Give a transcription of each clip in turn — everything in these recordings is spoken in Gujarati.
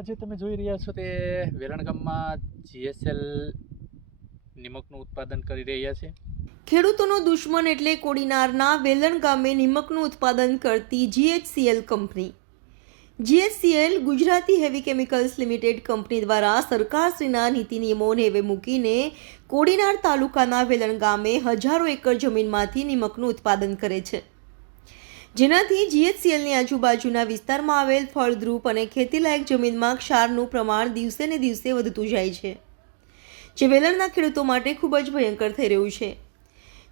આજે તમે જોઈ રહ્યા છો તે વેરણ ગામમાં જીએસએલ નિમકનું ઉત્પાદન કરી રહ્યા છે. ખેડૂતોનો દુશ્મન એટલે કોડીનારના વેલણ ગામે નિમકનું ઉત્પાદન કરતી GHCL company. GHCL Gujarati heavy chemicals limited company દ્વારા સરકારશ્રીના નીતિ નિયમોને હવે મૂકીને કોડીનાર તાલુકાના વેલણ ગામે હજારો એકર જમીનમાંથી નિમકનું ઉત્પાદન કરે છે. જેનાથી જીએચસીએલની આજુબાજુના વિસ્તારમાં આવેલ ફળદ્રુપ અને ખેતીલાયક જમીનમાં ક્ષારનું પ્રમાણ દિવસે ને દિવસે વધતું જાય છે, જે વેલણના ખેડૂતો માટે ખૂબ જ ભયંકર થઈ રહ્યું છે.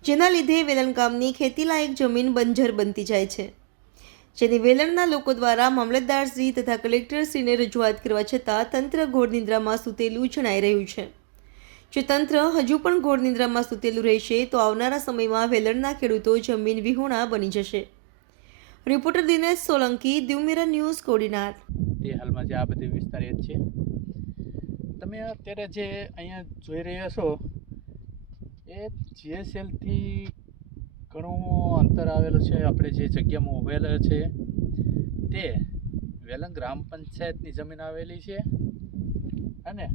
જેના લીધે વેલણ ગામની ખેતીલાયક જમીન બંજર બનતી જાય છે. જેની વેલણના લોકો દ્વારા મામલતદારશ્રી તથા કલેક્ટરશ્રીને રજૂઆત કરવા છતાં તંત્ર ઘોડનિંદ્રામાં સૂતેલું જણાઈ રહ્યું છે. જો તંત્ર હજુ પણ ઘોડનિંદ્રામાં સૂતેલું રહેશે, તો આવનારા સમયમાં વેલણના ખેડૂતો જમીન વિહોણા બની જશે. Reporter Dinesh Solanki Divmira news, Kodinar. તે હાલમાં જે આ બધી વિસ્તાર છે. તમે અત્યારે જે અહીંયા જોઈ રહ્યા છો, એ જીએસએલથી ઘણું અંતર આવેલું છે. આપણે જે જગ્યામાં ઉભેલા છે, તે વેલંગ ગ્રામ પંચાયતની જમીન આવેલી છે. અને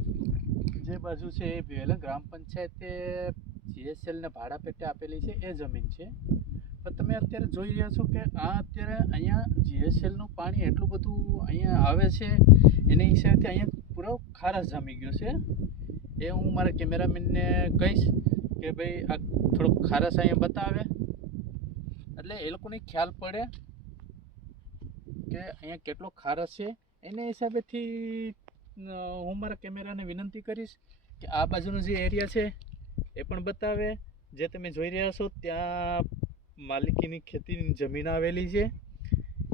જે બાજુ છે, એ વેલંગ ગ્રામ પંચાયતે જીએસએલને ભાડા પેટે આપેલી છે. એ જમીન છે. તમે અત્યારે જોઈ રહ્યા છો કે આ અત્યારે અહીંયા જીએસએલનું પાણી એટલું બધું અહીંયા આવે છે, એની હિસાબથી અહીંયા પૂરો ખારસ જામી ગયો છે. એ હું મારા કેમેરામેનને કહીશ કે ભાઈ આ થોડોક ખારસ અહીંયા બતાવે. એટલે એ લોકોને ખ્યાલ પડે કે અહીંયા કેટલો ખારસ છે. એને હિસાબેથી હું મારા કેમેરાને વિનંતી કરીશ કે આ બાજુનો જે એરિયા છે એ પણ બતાવે. જે તમે જોઈ રહ્યા છો ત્યાં માલિકીની ખેતીની જમીન આવેલી છે.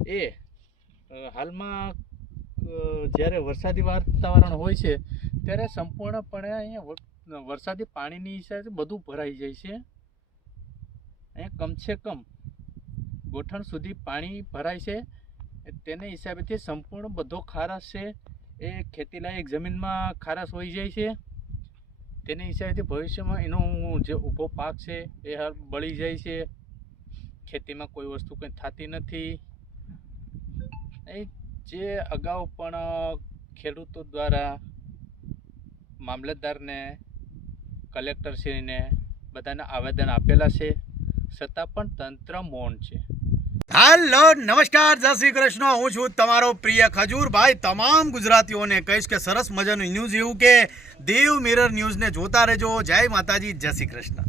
એ હાલમાં જ્યારે વરસાદી વાતાવરણ હોય છે, ત્યારે સંપૂર્ણપણે અહીંયા વરસાદી પાણીની હિસાબે બધું ભરાઈ જાય છે. અહીંયા કમસે કમ ગોઠણ સુધી પાણી ભરાય છે. તેને હિસાબેથી સંપૂર્ણ બધો ખારાશ છે. એ ખેતીલાયક જમીનમાં ખારાશ હોઈ જાય છે. તેને હિસાબેથી ભવિષ્યમાં એનો જે ઊભો પાક છે, એ બળી જાય છે. ખેતીમાં કોઈ વસ્તુ કંઈ થતી નથી. એ જે અગાઉ પણ ખેડૂતો દ્વારા મામલતદારને, કલેક્ટરશ્રીને બધાને આવેદન આપેલા છે. છતાં પણ તંત્ર મૌન છે. હેલો, નમસ્કાર, જય શ્રી કૃષ્ણ. હું છું તમારો પ્રિય ખજૂર ભાઈ તમામ ગુજરાતીઓને કહીશ કે સરસ મજાનું ન્યૂઝ એવું કે, દેવ મિરર ન્યૂઝને જોતા રહેજો. જય માતાજી, જય શ્રી કૃષ્ણ.